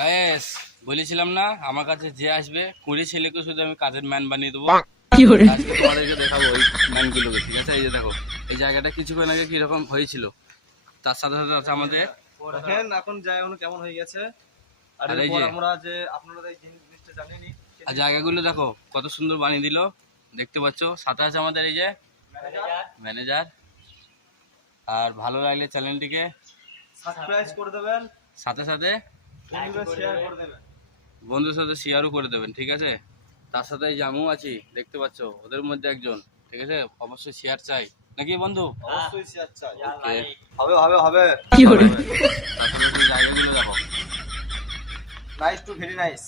Guys বলেছিলাম না আমার কাছে যে আসবে কুড়ি ছেলেকে শুধু আমি কাজের ম্যান বানিয়ে দেবো। আজকে তোমাদেরকে দেখাবো ওই ম্যানগুলোকে। ঠিক আছে, এই যে দেখো এই জায়গাটা কিছুক্ষণ আগে কিরকম হয়েছিল, তার সাথে সাথে আছে আমাদের দেখেন এখন জায়গাগুলো কেমন হয়ে গেছে। আর আর এই এরপর যে আমরা যে আপনারা এই জিনিসটা জানেনই আর জায়গাগুলো দেখো কত সুন্দর বানিয়ে দিল, দেখতে পাচ্ছ। সাথে আছে আমাদের এই যে ম্যানেজার। আর ভালো লাগলে চ্যানেলটিকে সাবস্ক্রাইব করে দেবেন, সাথে সাথে শেয়ার করে দেবেন। বন্ধুর সাথে শেয়ারও করে দেবেন। ঠিক আছে, তার সাথে এই যে আমিও আছি, দেখতে পাচ্ছ, ওদের মধ্যে একজন। ঠিক আছে, অবশ্যই শেয়ার চাই নাকি বন্ধু? অবশ্যই শেয়ার চাই। ওকে, হবে হবে হবে। তার সাথে জায়গাগুলো দেখো। Nice to very nice.